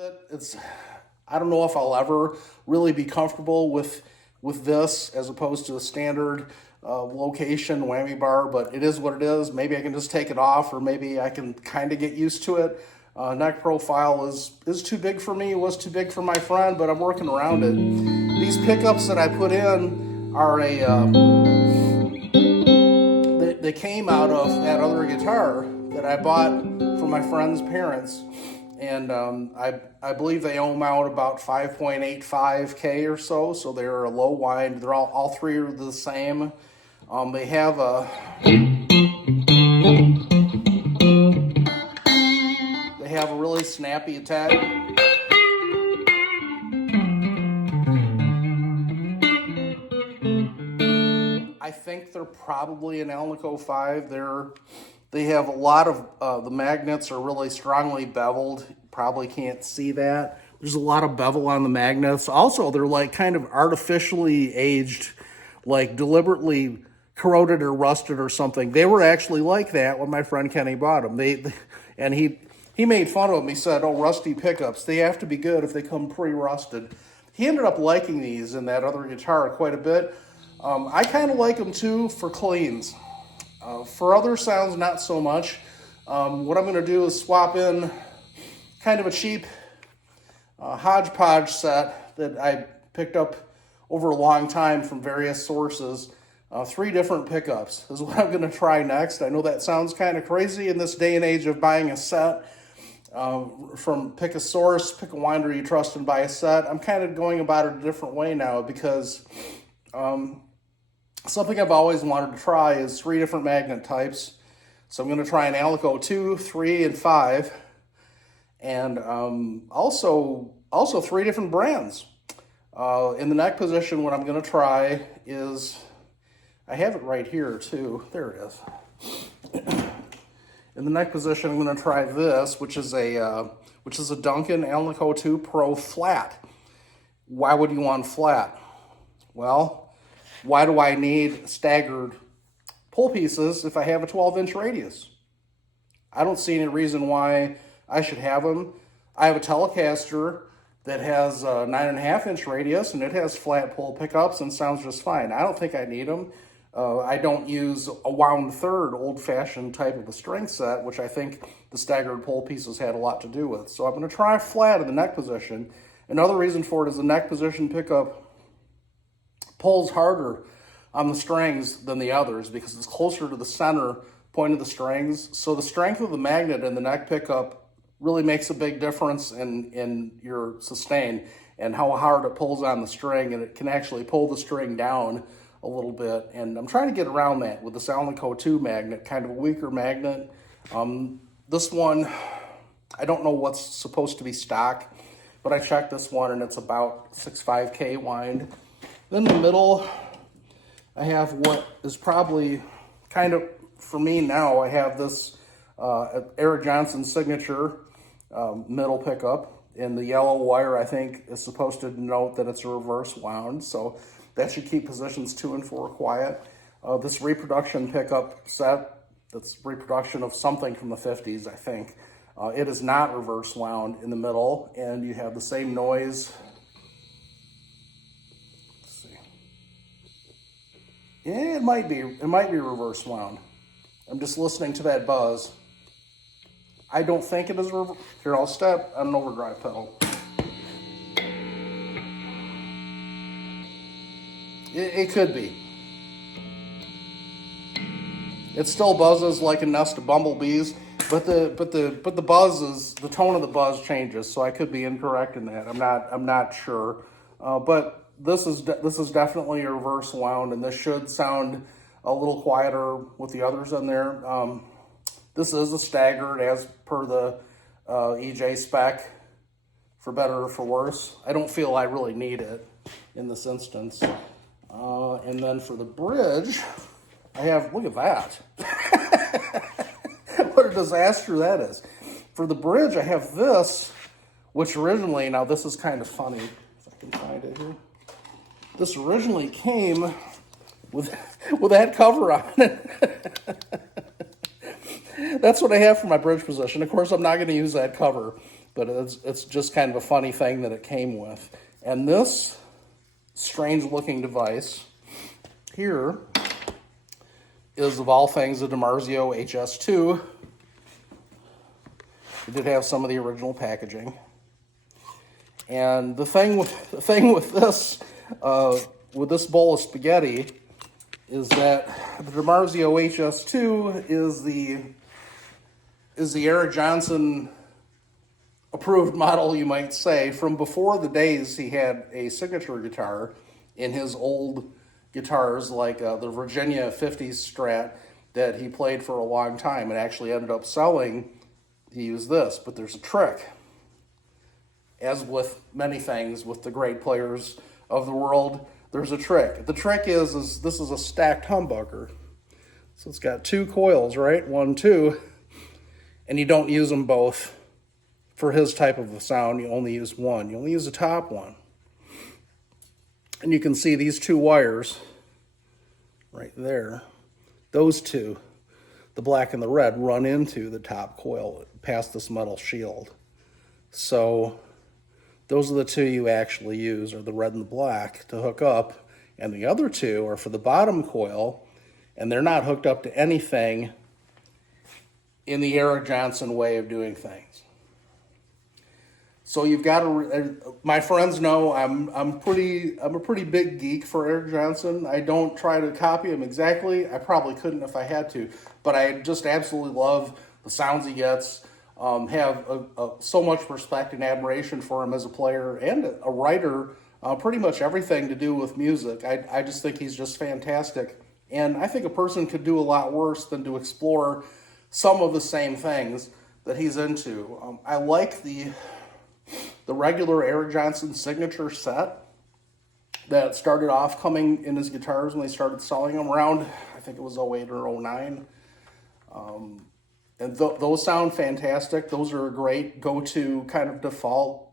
it. I don't know if I'll ever really be comfortable with this as opposed to a standard location whammy bar, but it is what it is. Maybe I can just take it off, or maybe I can kind of get used to it. Neck profile is too big for me. It was too big for my friend, but I'm working around it. These pickups that I put in are they came out of that other guitar that I bought from my friend's parents. And I believe they ohm out about 5.85K or so. So they're a low wind. They're all three are the same. They have a really snappy attack. I think they're probably an alnico 5. They have a lot of, the magnets are really strongly beveled. You probably can't see that. There's a lot of bevel on the magnets. Also, they're like kind of artificially aged, like deliberately corroded or rusted or something. They were actually like that when my friend Kenny bought them. And he made fun of them. He said, oh, rusty pickups, they have to be good if they come pre-rusted. He ended up liking these in that other guitar quite a bit. I kind of like them too for cleans. For other sounds, not so much. What I'm going to do is swap in kind of a cheap hodgepodge set that I picked up over a long time from various sources. 3 different pickups is what I'm going to try next. I know that sounds kind of crazy in this day and age of buying a set. From pick a source, pick a winder you trust, and buy a set. I'm kind of going about it a different way now because something I've always wanted to try is 3 different magnet types. So I'm going to try an alnico 2, 3, and 5. And also 3 different brands. In the neck position, what I'm going to try is, I have it right here too. There it is. In the neck position, I'm going to try this, which is a Duncan alnico 2 Pro flat. Why would you want flat? Well, why do I need staggered pull pieces if I have a 12-inch radius? I don't see any reason why I should have them. I have a Telecaster that has a 9.5-inch radius, and it has flat pull pickups and sounds just fine. I don't think I need them. I don't use a wound third old-fashioned type of a string set, which I think the staggered pull pieces had a lot to do with. So I'm going to try flat in the neck position. Another reason for it is the neck position pickup pulls harder on the strings than the others because it's closer to the center point of the strings. So the strength of the magnet in the neck pickup really makes a big difference in your sustain and how hard it pulls on the string, and it can actually pull the string down a little bit. And I'm trying to get around that with this alnico 2 magnet, kind of a weaker magnet. This one, I don't know what's supposed to be stock, but I checked this one and it's about 6.5K wind. Then in the middle, I have what is probably kind of, for me now, I have this Eric Johnson signature middle pickup. And the yellow wire, I think, is supposed to denote that it's a reverse wound. So that should keep positions 2 and 4 quiet. This reproduction pickup set, that's reproduction of something from the 50s, I think. It is not reverse wound in the middle, and you have the same noise. Let's see. Yeah, it might be reverse wound. I'm just listening to that buzz. I don't think it is reverse. Here, I'll step on an overdrive pedal. It could be. It still buzzes like a nest of bumblebees, but the buzz is, the tone of the buzz changes, so I could be incorrect in that. I'm not sure. But this is definitely a reverse wound, and this should sound a little quieter with the others in there. This is a staggered as per the EJ spec, for better or for worse. I don't feel I really need it in this instance. And then for the bridge, I have, look at that. What a disaster that is. For the bridge, I have this, which originally, now this is kind of funny, if I can find it here. This originally came with that cover on it. That's what I have for my bridge position. Of course, I'm not going to use that cover. but it's just kind of a funny thing that it came with. And this strange looking device here is, of all things, a Dimarzio HS2. It did have some of the original packaging. And the thing with this bowl of spaghetti is that the Dimarzio HS2 is the Eric Johnson approved model, you might say, from before the days he had a signature guitar in his old guitars, like the Virginia 50s Strat that he played for a long time and actually ended up selling. He used this, but there's a trick. As with many things with the great players of the world, there's a trick. The trick is this is a stacked humbucker. So it's got two coils, right? 1, 2, and you don't use them both. For his type of a sound, you only use one. You only use the top one. And you can see these two wires right there. Those two, the black and the red, run into the top coil past this metal shield. So those are the two you actually use, are the red and the black, to hook up. And the other two are for the bottom coil, and they're not hooked up to anything in the Eric Johnson way of doing things. So you've got to, my friends know I'm a pretty big geek for Eric Johnson. I don't try to copy him exactly. I probably couldn't if I had to, but I just absolutely love the sounds he gets. Have so much respect and admiration for him as a player and a writer. Pretty much everything to do with music. I just think he's just fantastic, and I think a person could do a lot worse than to explore some of the same things that he's into. I like the regular Eric Johnson signature set that started off coming in his guitars when they started selling them around, I think it was 08 or 09. And those sound fantastic. Those are a great go-to kind of default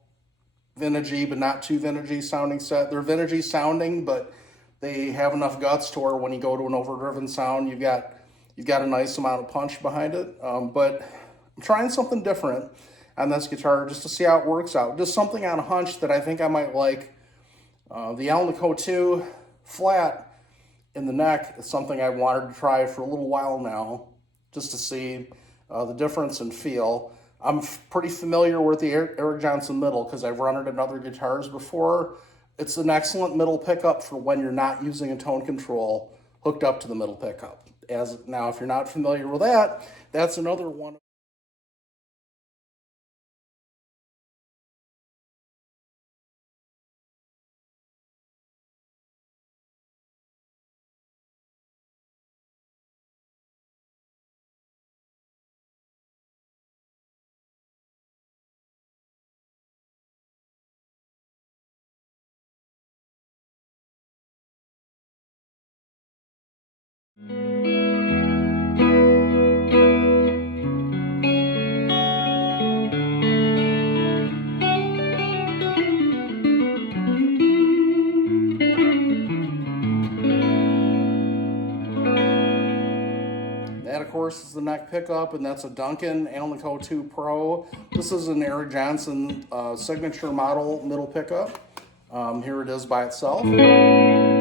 vintagey, but not too vintagey sounding set. They're vintagey sounding, but they have enough guts to where when you go to an overdriven sound, you've got a nice amount of punch behind it. But I'm trying something different on this guitar just to see how it works out. Just something on a hunch that I think I might like. The Alnico 2 flat in the neck is something I wanted to try for a little while now, just to see the difference in feel. I'm pretty familiar with the Eric Johnson middle because I've run it in other guitars before. It's an excellent middle pickup for when you're not using a tone control hooked up to the middle pickup. Now, if you're not familiar with that, that's another one. That, of course, is the neck pickup, and that's a Duncan Alnico 2 Pro. This is an Eric Johnson signature model middle pickup. Here it is by itself. Here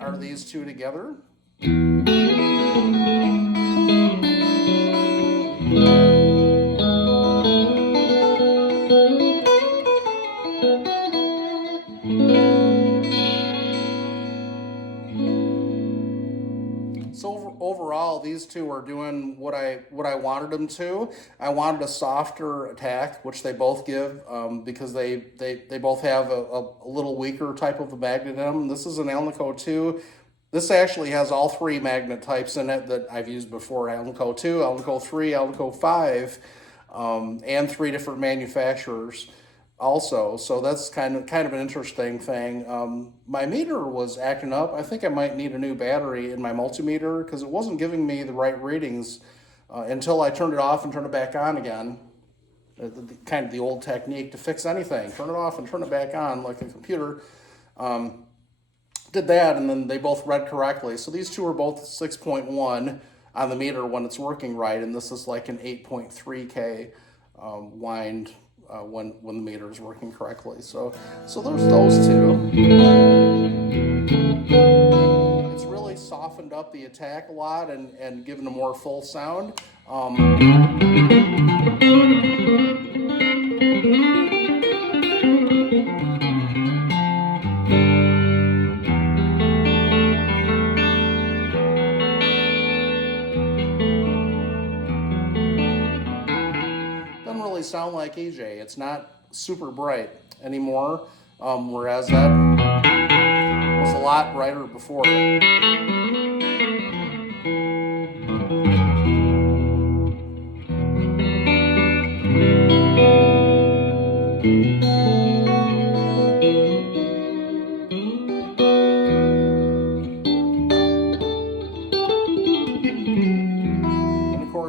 are these two together. So overall, these two are doing what I wanted them to. I wanted a softer attack, which they both give, because they both have a little weaker type of a magnet in them. This is an Alnico 2. This actually has all three magnet types in it that I've used before: Alnico 2, Alnico 3, Alnico 5, and 3 different manufacturers also. So that's kind of an interesting thing. My meter was acting up. I think I might need a new battery in my multimeter because it wasn't giving me the right readings until I turned it off and turned it back on again. Kind of the old technique to fix anything. Turn it off and turn it back on like a computer. Did that, and then they both read correctly. So these two are both 6.1 on the meter when it's working right, and this is like an 8.3K wind when the meter is working correctly. So there's those two. It's really softened up the attack a lot and given a more full sound. Doesn't really sound like EJ. It's not super bright anymore, whereas that was a lot brighter before.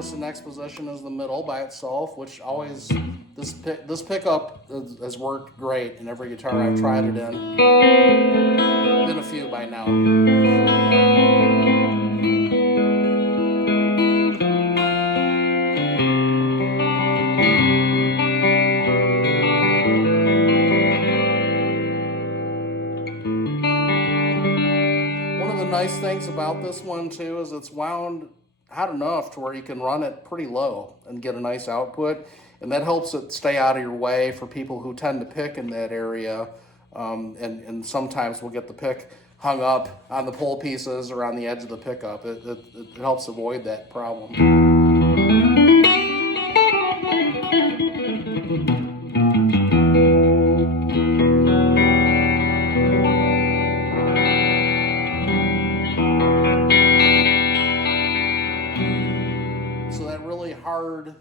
The next position is the middle by itself, which always, this pickup has worked great in every guitar I've tried it in. Been a few by now. One of the nice things about this one too is it's wound hot enough to where you can run it pretty low and get a nice output, and that helps it stay out of your way for people who tend to pick in that area, and sometimes we'll get the pick hung up on the pole pieces or on the edge of the pickup. It helps avoid that problem. Hard,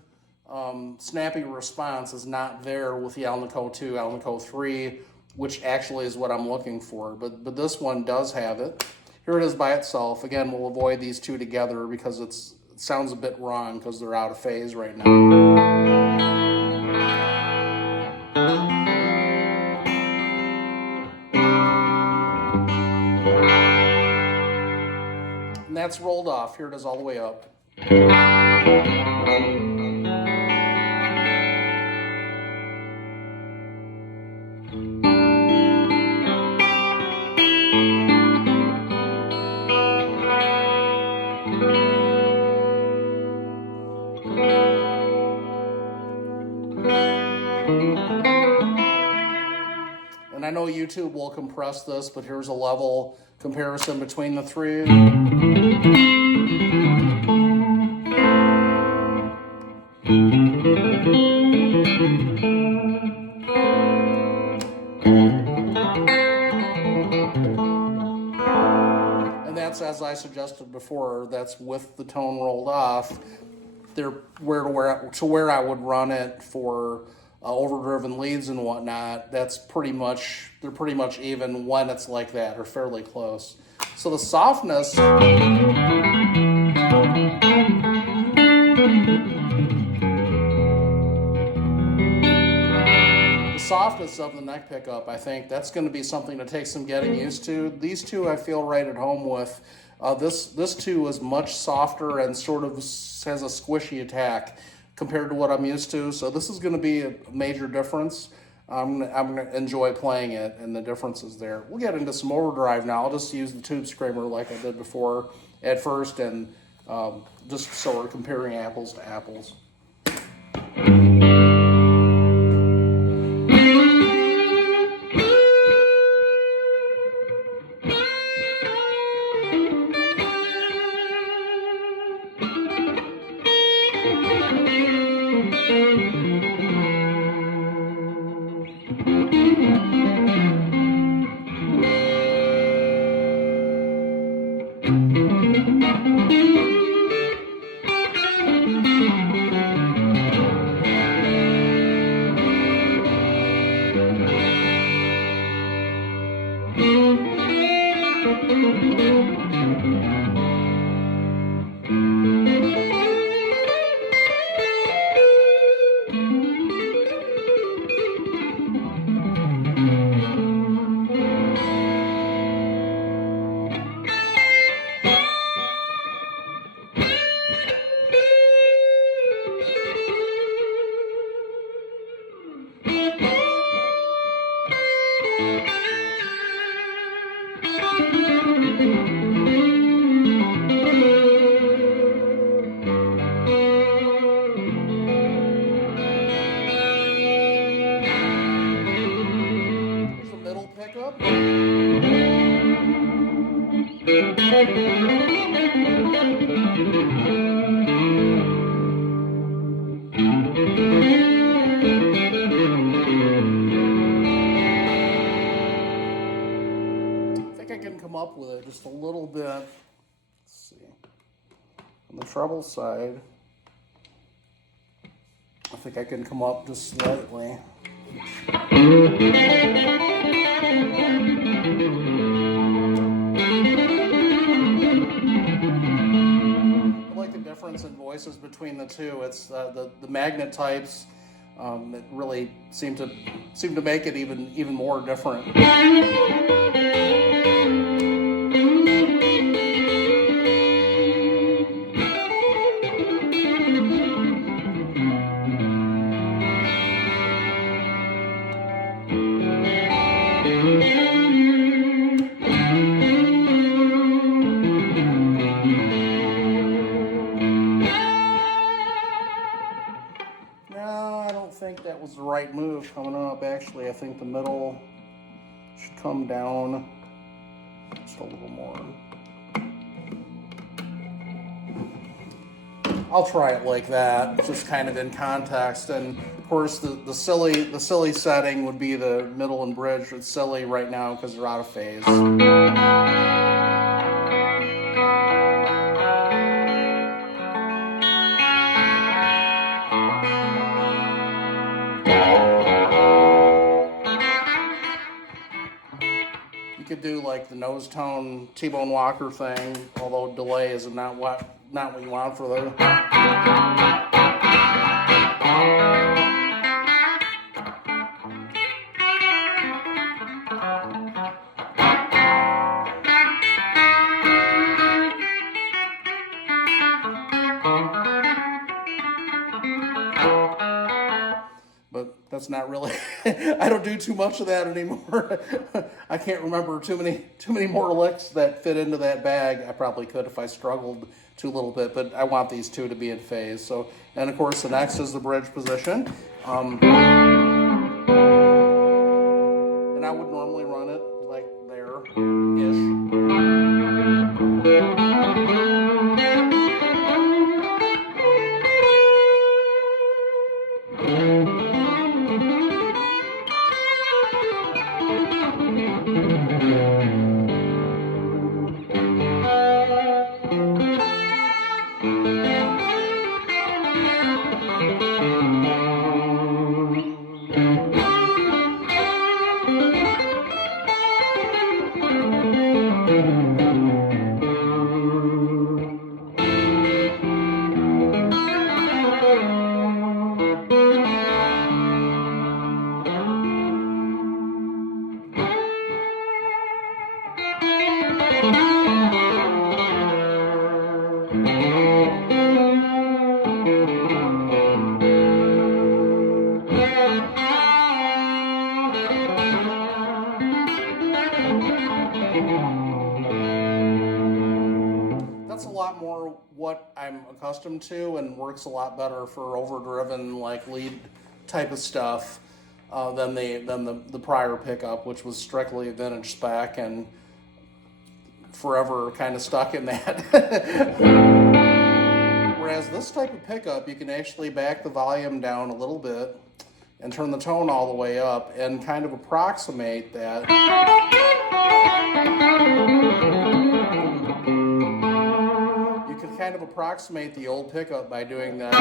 snappy response is not there with the Alnico 2, Alnico 3, which actually is what I'm looking for, but this one does have it. Here it is by itself. Again, we'll avoid these two together because it sounds a bit wrong because they're out of phase right now. And that's rolled off. Here it is all the way up. And I know YouTube will compress this, but here's a level comparison between the three. And that's, as I suggested before, that's with the tone rolled off. They're where I would run it for overdriven leads and whatnot. They're pretty much even when it's like that, or fairly close. So the softness, of the neck pickup, I think that's going to be something to take some getting used to. These two I feel right at home with. This two is much softer and sort of has a squishy attack compared to what I'm used to. So this is going to be a major difference. I'm going to enjoy playing it, and the difference is there. We'll get into some overdrive now. I'll just use the tube screamer like I did before at first, and just so we're comparing apples to apples. I can come up with it just a little bit. Let's see. On the treble side, I think I can come up just slightly. I like the difference in voices between the two. It's the magnet types that really seem to make it even more different. That was the right move coming up. Actually, I think the middle should come down just a little more. I'll try it like that, just kind of in context. And of course, the silly setting would be the middle and bridge. It's silly right now because they're out of phase. You could do like the nose tone T-Bone Walker thing, although delay is not what you want for the. But that's not really. I don't do too much of that anymore. I can't remember too many more licks that fit into that bag. I probably could if I struggled too little bit, but I want these two to be in phase. So, and of course the next is the bridge position. And I would normally run it like there-ish. That's a lot more what I'm accustomed to and works a lot better for overdriven like lead type of stuff than the prior pickup, which was strictly vintage spec and forever kind of stuck in that. Whereas this type of pickup, you can actually back the volume down a little bit and turn the tone all the way up and kind of approximate that. You can kind of approximate the old pickup by doing that.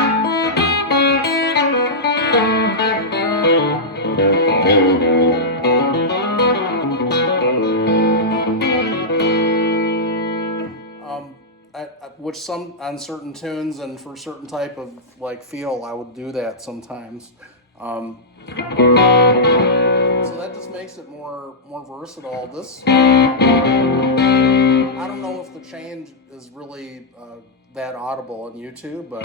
Which some on certain tunes and for certain type of like feel, I would do that sometimes. So that just makes it more versatile. This, I don't know if the change is really that audible on YouTube, but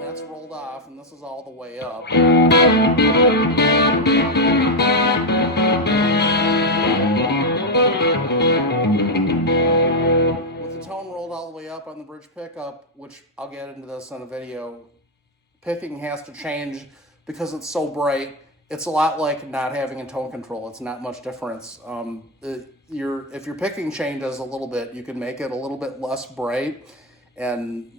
that's rolled off, and this is all the way up. Up on the bridge pickup, which I'll get into this on a video, picking has to change because it's so bright it's a lot like not having a tone control. It's not much difference. If your picking changes a little bit, you can make it a little bit less bright, and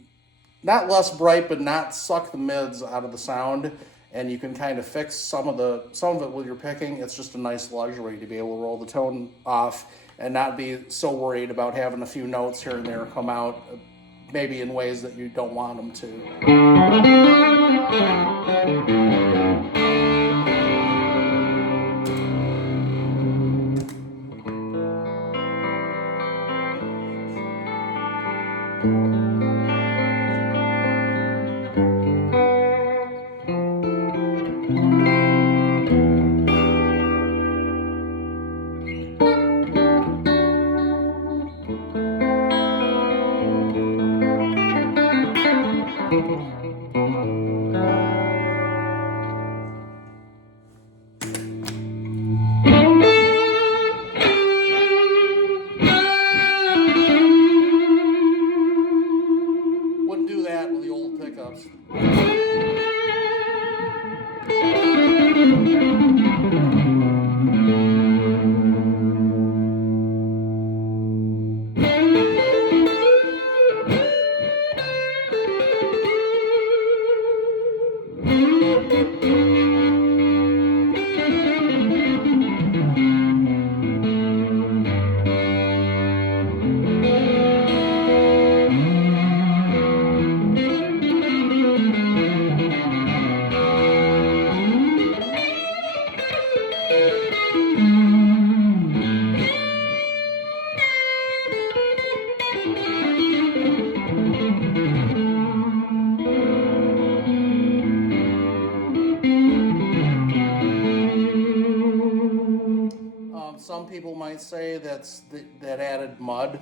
not less bright, but not suck the mids out of the sound. And you can kind of fix some of it with your picking. It's just a nice luxury to be able to roll the tone off and not be so worried about having a few notes here and there come out, maybe in ways that you don't want them to. Wouldn't do that with the old pickups. Some people might say that added mud.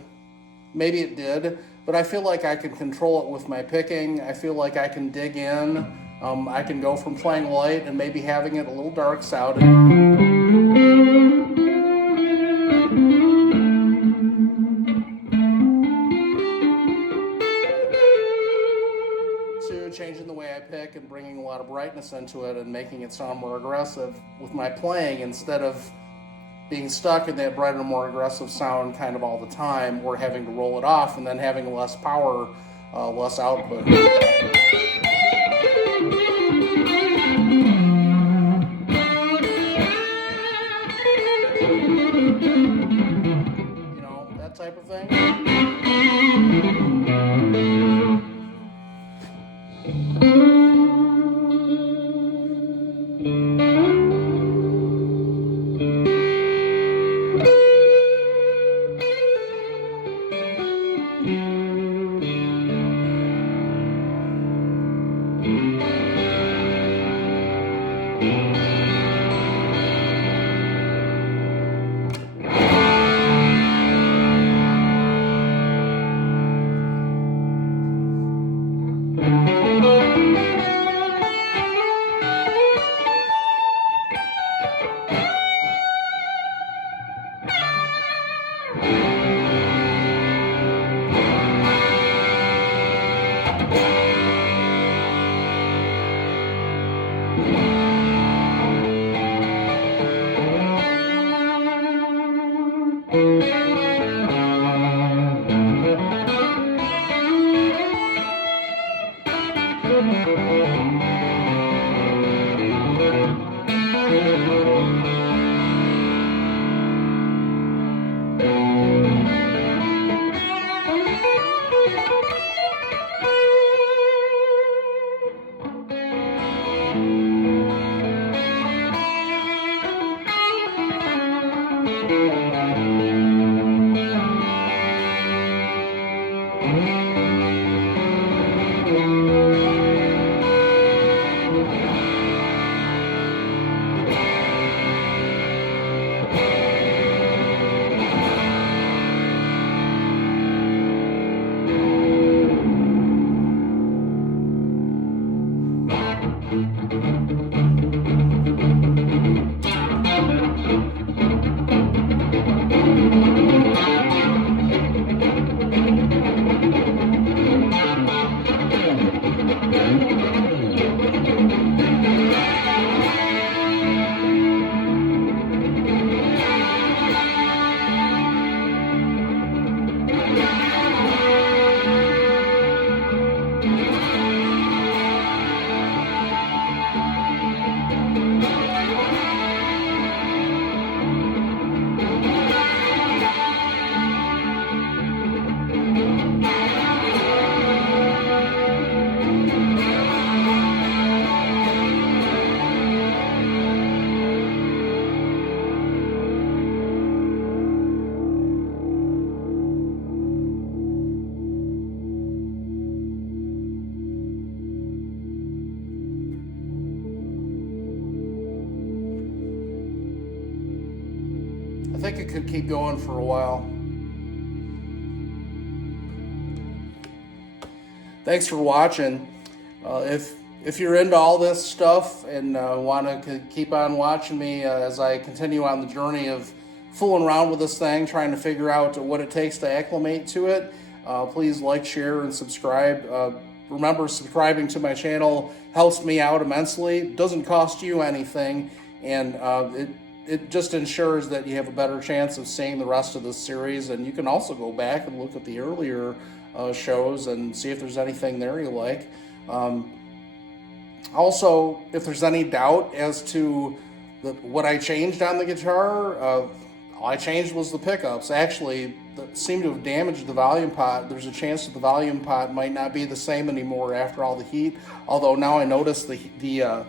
Maybe it did, but I feel like I can control it with my picking. I feel like I can dig in. I can go from playing light and maybe having it a little dark sounding to changing the way I pick and bringing a lot of brightness into it and making it sound more aggressive with my playing instead of being stuck in that brighter, more aggressive sound kind of all the time, or having to roll it off and then having less power, less output. You know, that type of thing. I think it could keep going for a while. Thanks for watching. If you're into all this stuff and want to keep on watching me as I continue on the journey of fooling around with this thing, trying to figure out what it takes to acclimate to it, please like, share, and subscribe. Remember, subscribing to my channel helps me out immensely. It doesn't cost you anything, and it just ensures that you have a better chance of seeing the rest of this series. And you can also go back and look at the earlier shows and see if there's anything there you like. Also, if there's any doubt as to what I changed on the guitar, all I changed was the pickups. Actually, that seemed to have damaged the volume pot. There's a chance that the volume pot might not be the same anymore after all the heat. Although now I notice the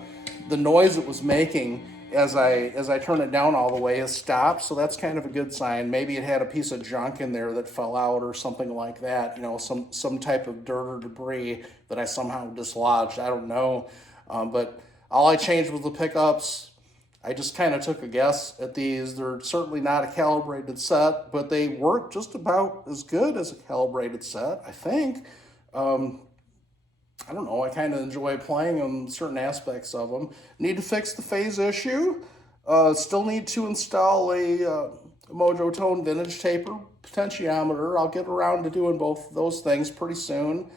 noise it was making as I turn it down all the way has stopped. So that's kind of a good sign. Maybe it had a piece of junk in there that fell out or something like that. You know, some type of dirt or debris that I somehow dislodged. I don't know. But all I changed was the pickups. I just kind of took a guess at these. They're certainly not a calibrated set, but they work just about as good as a calibrated set, I think. I don't know, I kind of enjoy playing on certain aspects of them. Need to fix the phase issue. Still need to install a Mojo Tone vintage taper potentiometer. I'll get around to doing both of those things pretty soon.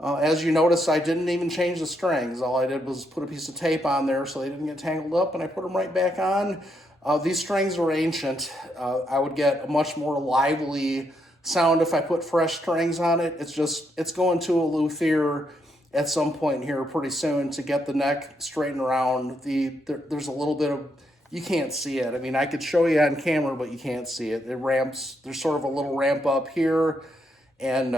As you notice, I didn't even change the strings. All I did was put a piece of tape on there so they didn't get tangled up, and I put them right back on. These strings are ancient. I would get a much more lively sound if I put fresh strings on it. It's going to a luthier at some point here pretty soon to get the neck straightened around. There's a little bit of, you can't see it. I mean, I could show you on camera, but you can't see it. It ramps, there's sort of a little ramp up here, and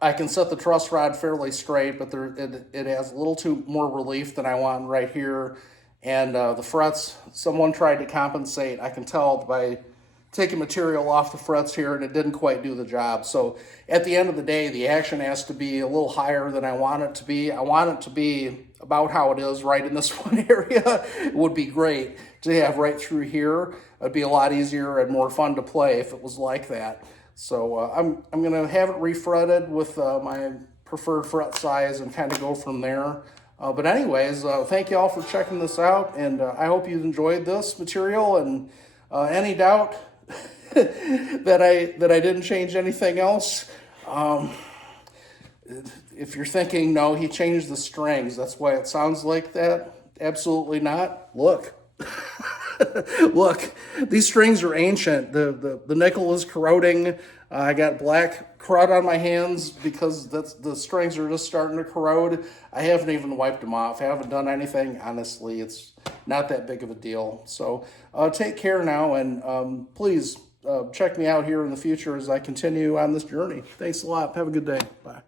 I can set the truss rod fairly straight, but it has a little too more relief than I want right here. And the frets, someone tried to compensate, I can tell by taking material off the frets here, and it didn't quite do the job. So at the end of the day, the action has to be a little higher than I want it to be. I want it to be about how it is right in this one area. It would be great to have right through here. It'd be a lot easier and more fun to play if it was like that. So I'm going to have it refretted with my preferred fret size and kind of go from there. But anyways, thank you all for checking this out, and I hope you enjoyed this material. And any doubt that I didn't change anything else, if you're thinking, no, he changed the strings, that's why it sounds like that, absolutely not. Look. Look, these strings are ancient. The nickel is corroding. I got black crud on my hands because the strings are just starting to corrode. I haven't even wiped them off. I haven't done anything. Honestly, it's not that big of a deal. So take care now, and please check me out here in the future as I continue on this journey. Thanks a lot. Have a good day. Bye.